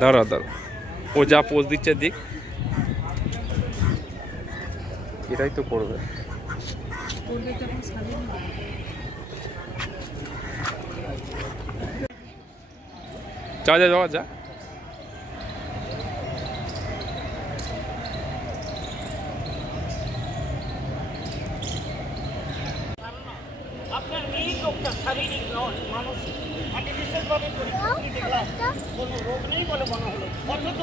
দাঁড়া দাঁড়া, ও যা পোজ দিচ্ছে দিক, এটাই তো করবে। যা যা যাওয়া যা। আপনার এই রোগটা শারীরিক নয়, মানসিক। আমি বিশেষভাবে পরীক্ষা করে দেখলাম কোনো রোগ নেই বলে মনে হলো, অথচ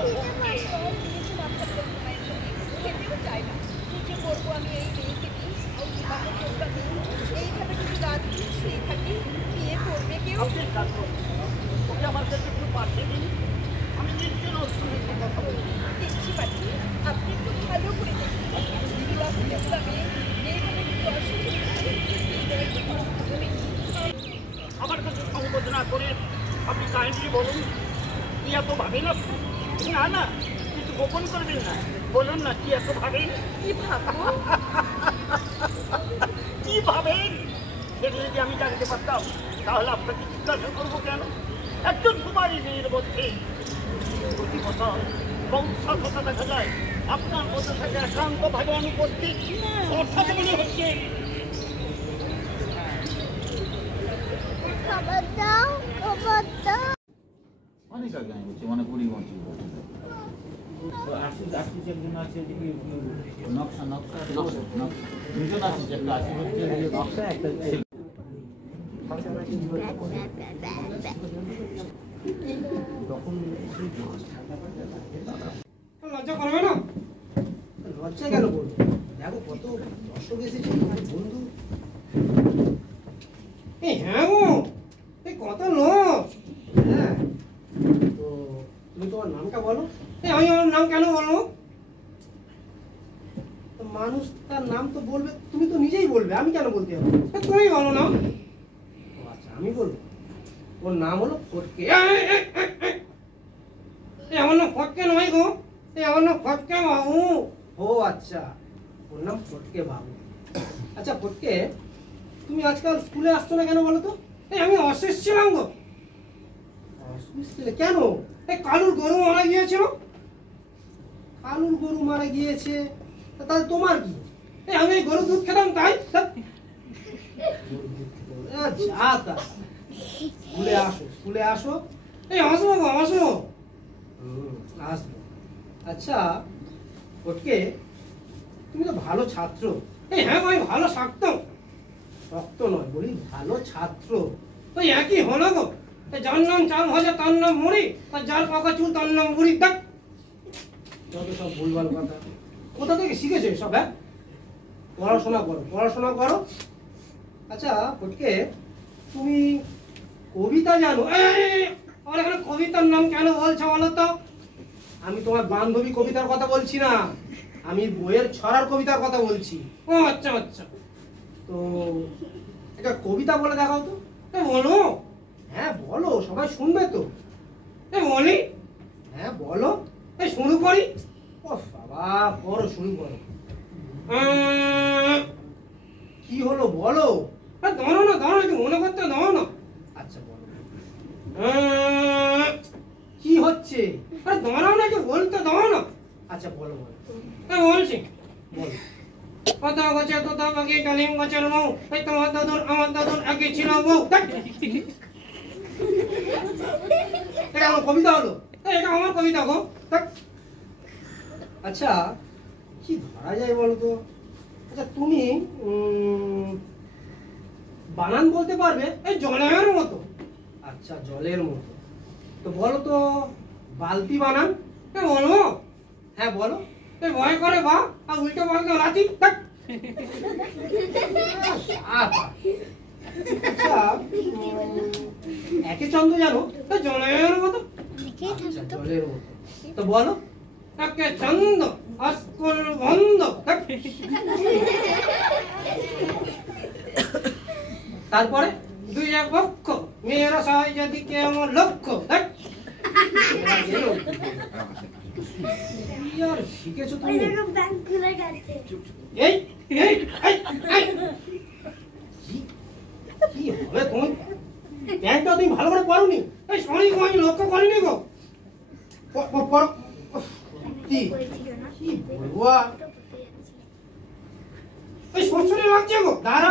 চাই না কিছু করবো। আমি এই মেয়েকে এইভাবে যদি রাত শুয়ে থাকি, বিয়ে করবে কেউ? ওকে আমার কাছে একটু পাঠিয়ে দিন, আমি নিশ্চয় ওর সঙ্গে একটু কথা বলি। দেখছি পাচ্ছি, আপনি একটু ভালো করে দেখতে পাচ্ছেন। আমার কাছে সংকোচ না করে আপনি কাইন্ডলি বলুন, কি এত ভাবেন আপনি? না না, কিছু গোপন করবেন না, বলুন না কি এত ভাবেন। কি ভাববো? কি ভাবেন সেটা যদি আমি জানতে পারতাম তাহলে আপনাকে জিজ্ঞাসা করবো কেন? একজন কুমারী মেয়ের মধ্যে প্রতিবছর বংশাখতা দেখা যায়, আপনার মধ্যে থেকে একান্তভাবে অনুপস্থিত। অর্থাৎ মনে হচ্ছে অনেক আগে আমি বলছি, মানে 20 বছর নকশা নকশা দুজন আসছে, একটা আসি হচ্ছে নকশা, একটা হচ্ছে লজ্জা করবে না? লজ্জা কেন করবো? দেখো কত দর্শক এসেছে, বন্ধু। হ্যাঁ গো, এই কত লোক। হ্যাঁ, তো তুমি তোমার নামটা বলো। আমি আমার নাম কেন বলবো? মানুষ তার নাম তো বলবে, তুমি তো নিজেই বলবে, আমি কেন বলতে হবে? তুমি বলো না। আচ্ছা, আমি বলবো। ওর নাম হলো ফটকে। আমার নাম ফটকে নয় গো, আমার নাম ফটকে বাবু। ও আচ্ছা, ওর নাম ফটকে বাবু। আচ্ছা ফটকে, তুমি আজকাল স্কুলে আসছো না কেন বলো তো? আমি অসুস্থ ছিলাম গো। অসুস্থ ছিলে কেন? কালুর গরু মারা গিয়েছিল। কালুর গরু মারা গিয়েছে, তাহলে তোমার কি? আমি গরু দুধ খেতাম তাই। যা তা, স্কুলে আসো, স্কুলে আসো। আসবো গো, আসবো, আসবো। আচ্ছা ফটকে, তুমি তো ভালো ছাত্র। হ্যাঁ ভাই, ভালো ছাত্র, রক্ত নয় বলি, ভালো ছাত্র। ওই একই হলো গো। যার নাম চাল ভাজা তার নাম মুড়ি, আর যার পাকা চুল তার নাম বুড়ি। দেখ যত সব ভুলভাল কথা, কোথা থেকে শিখেছো সব? হ্যাঁ, পড়াশোনা করো, পড়াশোনা করো। আচ্ছা ফটকে, তুমি কবিতা জানো? আমার এখানে কবিতার নাম কেন বলছো বলো তো? আমি তোমার বান্ধবী কবিতার কথা বলছি না, আমি বইয়ের ছড়ার কবিতার কথা বলছি। ও আচ্ছা আচ্ছা, তো একটা কবিতা বলে দেখাও তো। বলো। হ্যাঁ বলো, সবাই শুনবে তো। বলি? হ্যাঁ বলো। শুরু করি। ও বাবা, করো, শুরু করো। কি হলো বলো? দাঁড়ো না, দাঁড়ো, একটু মনে করতে দাও না। আচ্ছা বলো। কি হচ্ছে? দাঁড়াও না, একটু বলতে দাও না। আচ্ছা বলো বলো। বলছি, বলো। কথা গছে তোতা পাখি ডালিম গাছের বউ, এই তোমার দাদুর আমার দাদুর আগে ছিল বউ। এটা আমার কবিতা হলো? এটা আমার কবিতা গো। আচ্ছা কি ধরা যায় বলো তো? আচ্ছা তুমি বানান বলতে পারবে? এই জলের মতো। আচ্ছা জলের মতো, তো বলো তো বালতি বানান। বলবো? হ্যাঁ বলো। ভয় করে বা, আর উল্টো পাল্টা লাঠি। আচ্ছা একে চন্দ্র জানো? জলের মতো। আচ্ছা জলের মতো, তো বলো। একে চন্দ্র স্কুল বন্ধ। তারপরে দুই এক পক্ষ, মেয়েরা সবাই যদি কে আমার লক্ষ্য। শিখেছো তুমি? এই কি হবে তুমি? প্যান্টটা তুমি ভালো করে পরোনি। এই সরি গো, আমি লক্ষ্য করিনি গো। কি বলবো আর? এই সরসরে লাগছে গো, দাঁড়া।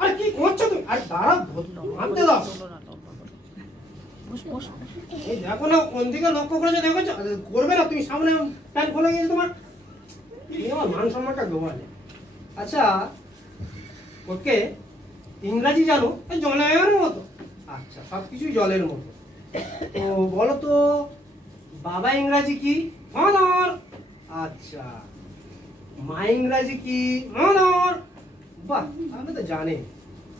আরে কি করছো তুমি? আরে দাঁড়া, আনতে দাও। এই দেখো না, কোন দিকে লক্ষ্য করেছো দেখেছো? করবে না তুমি, সামনে প্যান্ট খোলা গেছে তোমার। এই আমার মান সম্মানটা ডোবালে। আচ্ছা, ওকে ইংরাজি জানো? এই জলের মতো। আচ্ছা, সবকিছুই জলের মতো। তো বলো তো, বাবা ইংরাজি কি? ফাদার। আচ্ছা, মা ইংরাজি কি? মাদার। বাহ, আপনি তো জানেন।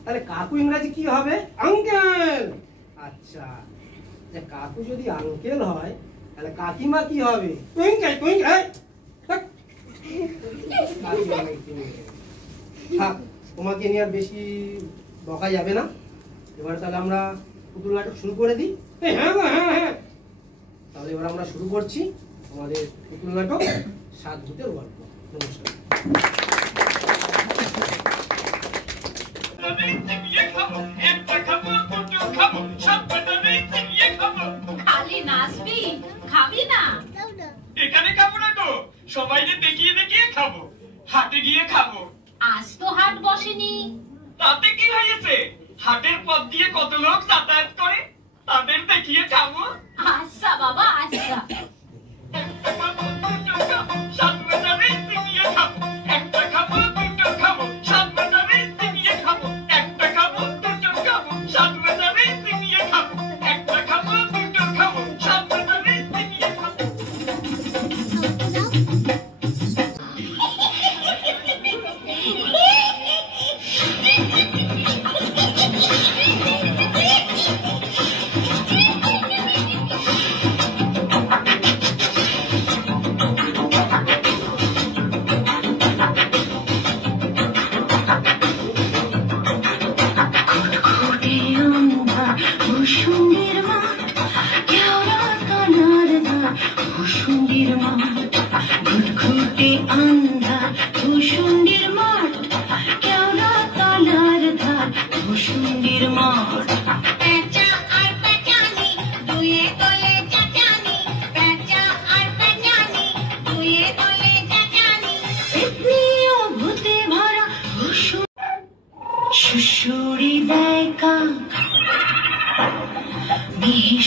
তাহলে কাকু ইংরাজি কি হবে? আঙ্কেল। আচ্ছা, যে কাকু যদি আঙ্কেল হয় তাহলে কাকিমা কি হবে? Twinkle twinkle. থাক, তোমাকে নিয়ে আর বেশি বকা যাবে না। এবার তাহলে আমরা পুতুল নাটক শুরু করে দিই। হ্যাঁ হ্যাঁ হ্যাঁ, তাহলে এবার আমরা শুরু করছি আমাদের পুতুল নাটক সাত ভূতের গল্প। নমস্কার। খালি নাচবি, খাবি না? এখানে খাবো না তো, সবাইকে দেখিয়ে দেখিয়ে খাবো, হাটে গিয়ে খাবো। আজ তো হাট বসেনি। তাতে কি হয়েছে? হাটের পথ দিয়ে কত লোক যাতায়াত করে, তাদের দেখিয়ে খাবো। আচ্ছা বাবা, আচ্ছা। একটা খাবো, দুটো খাবো, সাত বাজারে চিবিয়ে খাবো। একটা খাবো, দুটো খাবো, সাত বাজারে চিবিয়ে খাবো। একটা খাবো, দুটো খাবো, সাত বাজারে চিবিয়ে খাবো। একটা খাবো, দুটো খাবো, সাত বাজারে চিবিয়ে খাবো।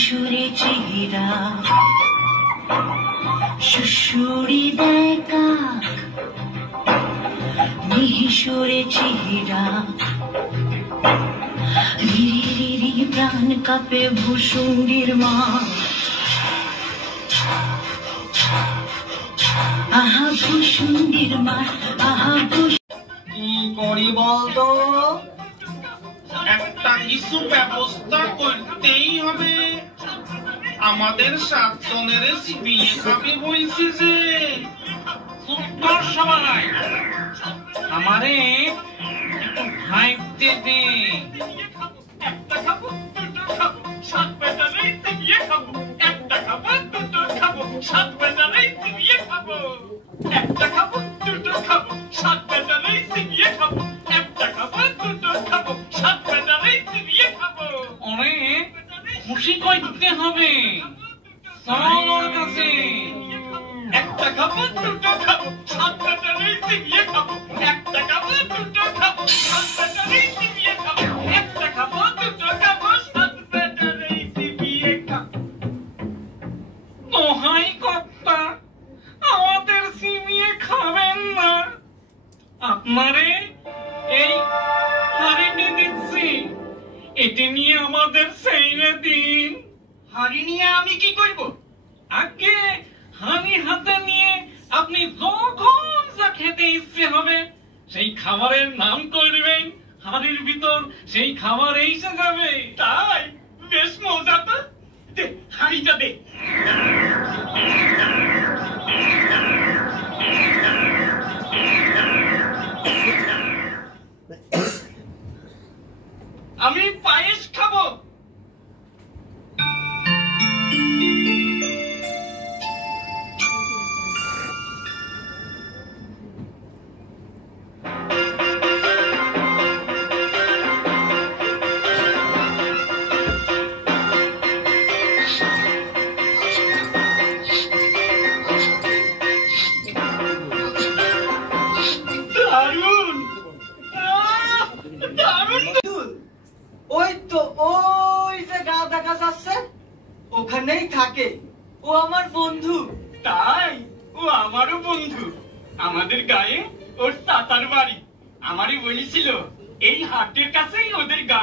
সুরে চেহারা সুরে দেখা মিহিসুরে চেহারা রিরি প্রাণ কাঁপে ভূসুণ্ডির মা আহা ভূসুণ্ডির মা আহা কি করি বলতো, একটা কিছু ব্যবস্থা করতেই হবে। আমাদের 7 জনের বিয়ে খাবে বলছে যে, উত্তর সবাই আমারে খাইতে দে। একটা খাবো, দুটো খাবো, 7 বেটারে বিয়ে খাবো। একটা খাবো, দুটো খাবো, 7 বেটারে বিয়ে খাবো। একটা খাবো, দুটো খাবো, 7 বেটারে বিয়ে খাবো। একটা খাবো, দুটো খাবো, 7 বেটারে বিয়ে খাবো। ওরে খুশি করতে হবে, চল ওর কাছে। একটা খাবো, দুটো খাবো, 7 বেটারে বিয়ে খাবো। একটা খাবো, দুটো খাবো, 7 বেটারে বিয়ে খাবো। একটা খাবো, দুটো খাবো, 7 বেটারে বিয়ে খাবো। দোহাই কর্তা, আমাদের সিমিয়ে খাবেন না, আপনারে এই হাড়িটি দিচ্ছি, এটি নিয়ে আমাদের সেইরে দিন। হাড়ি নিয়ে আমি কি করব? আগে হাড়ি হাতে নিয়ে আপনি যখন যা খেতে ইচ্ছে হবে সেই খাবারের নাম করবেন, হাড়ির ভিতর সেই খাবার এসে যাবে। তাই বেশ মজা তো, দে হাড়িটা দে। আমি পায়েস খাবো। ওখানেই থাকে। ও আমার বন্ধু। তাই? ও আমারও বন্ধু। আমাদের গায়ে ওর চাচার বাড়ি। আমারই বলেছিল এই হাটের কাছেই ওদের গা।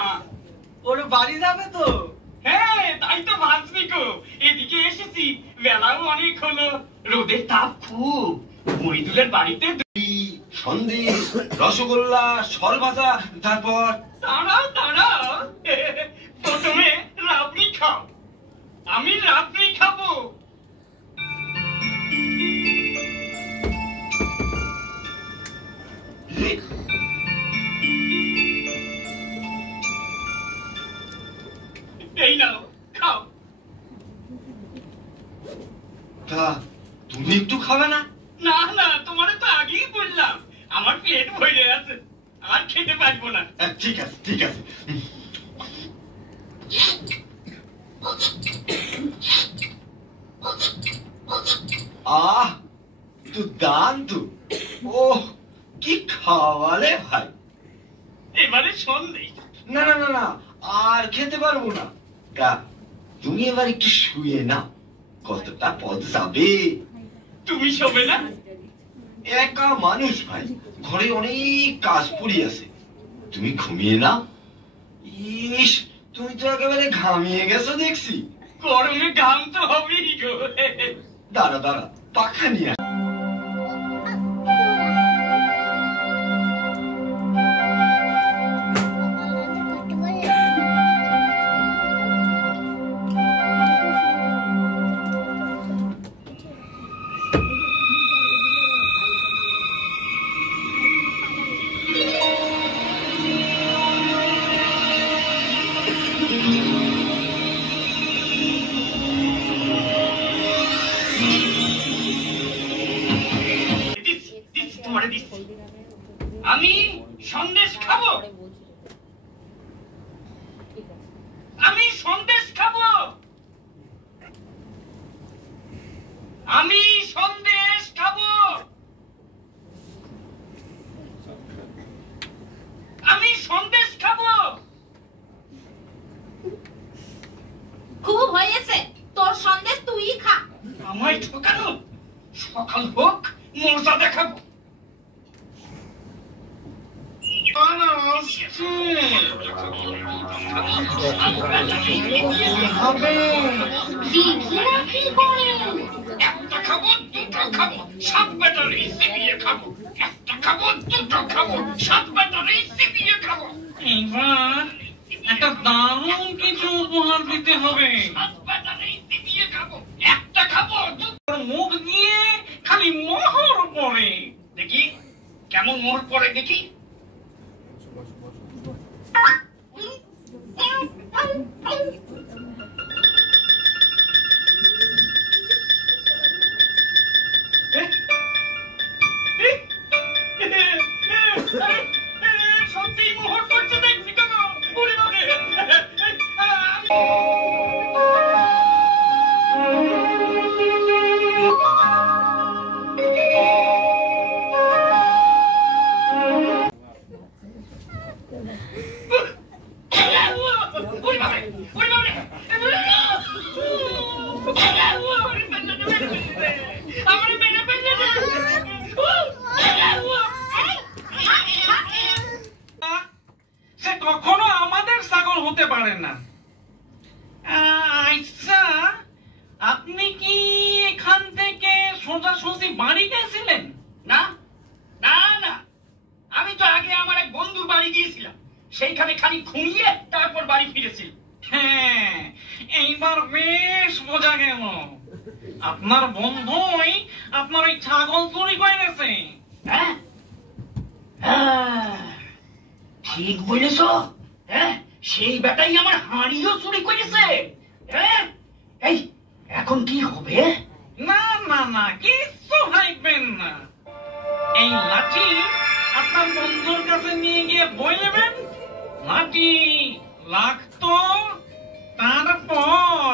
ওর বাড়ি যাবে তো? হ্যাঁ, তাই তো ভাবছি গো। এদিকে এসেছি, বেলাও অনেক হলো, রোদের তাপ খুব। মহিদুলের বাড়িতে সন্দেশ, রসগোল্লা, সরভাজা, তারপর দাঁড়াও দাঁড়াও, প্রথমে রাবড়ি খাও। আমি রাবড়ি খাবো। এই নাও, খাও। তা তুমি একটু খাবে না? না না, তোমার তো আগেই বললাম আমার পেট ভরে আছে, আর খেতে পারবো না। ঠিক আছে ঠিক আছে। আহ, দুর্দান্ত। ও কি খাওয়ালে ভাই। এবারে সন্দেশ। না না না না, আর খেতে পারবো না। তা তুমি এবার একটু শুয়ে নাও, কতটা পথ যাবে। তুমি শোবে না? একা মানুষ ভাই, ঘরে অনেক কাজ পড়ে আছে, তুমি ঘুমিয়ে নাও। ইস, তুমি তো একেবারে ঘামিয়ে গেছো দেখছি। গরমে ঘাম তো হবেই গো। দাঁড়া দাঁড়া, পাখা নিয়ে আয়। আমি সন্দেশ খাবো। আমি সন্দেশ খাবো। আমি সন্দেশ খাবো। আমি সন্দেশ খাবো। খুব হয়েছে, তোর সন্দেশ তুই খা। আমায় ঠকানো, সকাল হোক মজা দেখাবো। একটা খাবো, দুটো খাবো, 7 ব্যাটারি চিবিয়ে খাবো। একটা খাবো, দুটো খাবো, 7 ব্যাটারি চিবিয়ে খাবো। এবার একটা দারুণ কিছু উপহার দিতে হবে। 7 ব্যাটারি চিবিয়ে খাবো। একটা খাবো, মুখ দিয়ে খালি মোহর পড়ে। দেখি কেমন মোহর পড়ে দেখি। সত্যি মোহর পড়ছে দেখছি কেন? ওরে বাবা, সে কখনো আমাদের ছাগল হতে পারে না। আচ্ছা, আপনি কি এখান থেকে সোজাসুজি বাড়ি গেছিলেন? না না না, আমি তো আগে আমার এক বন্ধুর বাড়ি গিয়েছিলাম, সেইখানে খালি ঘুমিয়ে তারপর বাড়ি ফিরেছি। হ্যাঁ, এইবার বেশ বোঝা গেল আপনার বন্ধুই আপনার ওই ছাগল চুরি করে গেছে। হ্যাঁ, ঠিক বলেছ। হ্যাঁ, সেই বেটাই আমার হাঁড়িও চুরি করেছে। হ্যাঁ, এই এখন কি হবে? না না না, কিচ্ছু ভাববেন না। এই লাঠি আপনার বন্ধুর কাছে নিয়ে গিয়ে বলবেন লাঠি লাগতো, তারপর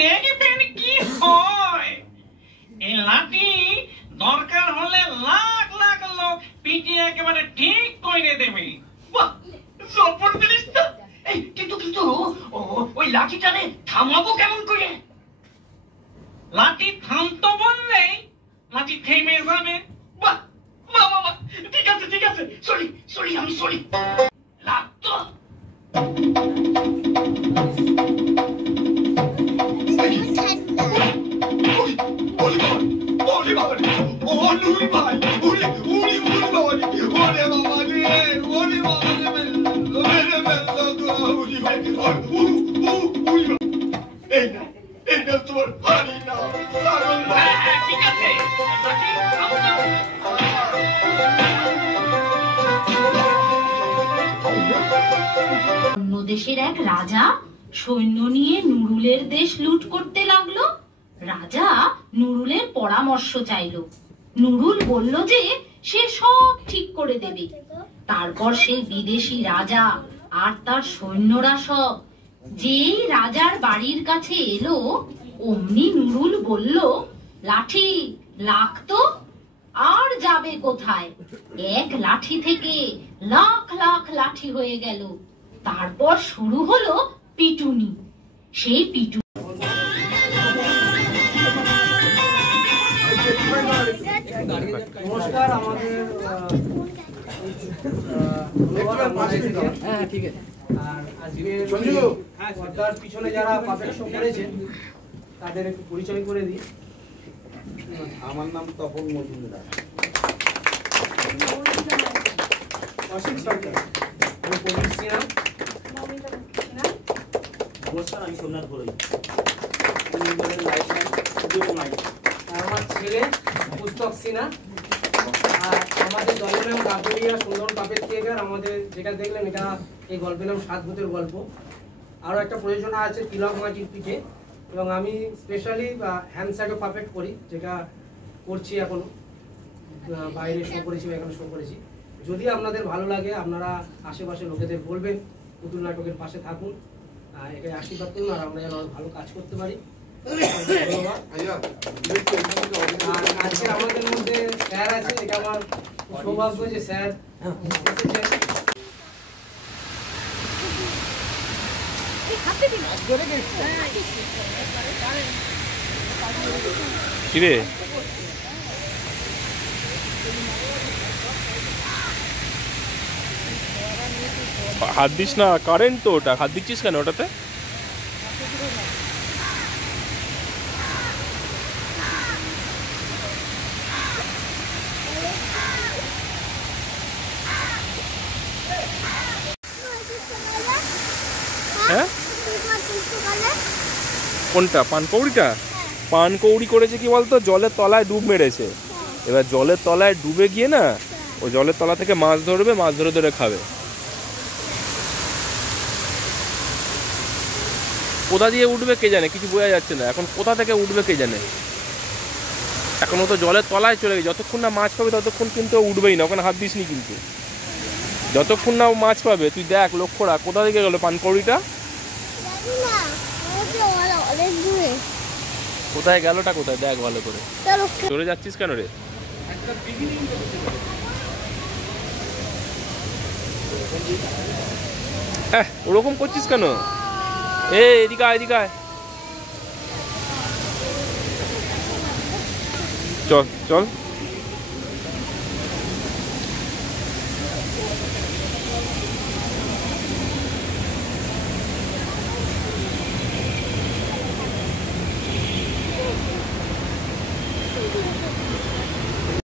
দেখবেন কি হয়। এই লাঠি দরকার হলে লাখ লাখ লোক পিটিয়ে একেবারে ঠিক করে দেবে। বাহ, জবর জিনিস তো। এই কিন্তু কিন্তু ওই লাঠিটারে থামাবো কেমন করে? লাঠি থামতো বললেই লাঠি থেমে যাবে। বাহ বাহ বাহ, ঠিক আছে ঠিক আছে, সরি আমি সরি। লাগতো তোর পারি না। ঠিক আছে, লাঠি থামতো। অন্য দেশের এক রাজা সৈন্য নিয়ে নুরুলের দেশ লুট করতে লাগলো। রাজা নুরুলের পরামর্শ চাইলো। নুরুল বলল যে সে সব ঠিক করে দেবে। তারপর সেই বিদেশি রাজা আর তার সৈন্যরা সব যেই রাজার বাড়ির কাছে এলো, অমনি নুরুল বলল, লাঠি লাগতো আর যাবে কোথায়? এক লাঠি থেকে লাখ লাখ লাঠি হয়ে গেল। তারপর শুরু হলো পিটুনি। সেই পিটুনি নমস্কার, আমাদের হ্যাঁ ঠিক আছে। আর আজকে পর্দার পিছনে যারা পাপেট শো করেছেন তাদের একটু পরিচয় করে দিই। আমার নাম তপন মজুমদার। অসিত সরকার, আমি পবিত্র সিনহা। নমস্কার, আমি সোমনাথ বড়ই। আর আমার ছেলে পুস্তক সিনহা। আর আমাদের দলের নাম গাবুলিয়া সুন্দর পাপের থিয়েটার। আমাদের যেটা দেখলেন এটা এই গল্পের নাম 7 ভূতের গল্প। আরও একটা প্রযোজনা আছে তিলক মাঝির পিঠে, এবং আমি স্পেশালি হ্যান্ডস্যাডো পাপেট করি, যেটা করছি এখনো। বাইরে শো করেছি, এখানে শো করেছি। যদি আপনাদের ভালো লাগে আপনারা আশেপাশে লোকেদের বলবেন, পুতুল নাটকের পাশে থাকুন, এটাই আশীর্বাদ করুন, আর আমরা যেন ভালো কাজ করতে পারি। আর আজকে আমাদের মধ্যে স্যার আছে, এটা আমার সৌভাগ্য যে স্যার এসেছেন। কিরে হাত দিস না, কারেন্ট তো ওটা, হাত দিচ্ছিস কেন ওটাতে? হ্যাঁ কোনটা? পানকৌড়িটা? পানকৌড়ি করেছে কি বলতো, জলের তলায় ডুব মেরেছে। এবার জলের তলায় ডুবে গিয়ে না, ও জলের তলা থেকে মাছ ধরবে, মাছ ধরে ধরে খাবে। কোথা দিয়ে উঠবে কে জানে, কিছু বোঝা যাচ্ছে না এখন, কোথা থেকে উঠবে কে জানে। এখন ও তো জলের তলায় চলে গেছে, যতক্ষণ না মাছ পাবে ততক্ষণ কিন্তু উঠবেই না। ওখানে হাত দিসনি কিন্তু, যতক্ষণ না ও মাছ পাবে। তুই দেখ, লক্ষ্য রাখ, কোথা থেকে গেল পানকৌড়িটা, কোথায় গেলটা, কোথায় দেখ ভালো করে। চলে যাচ্ছিস কেন রে? হ্যাঁ ওরকম করছিস কেন? এদিকে আয়, এদিকে আয়, চল চল।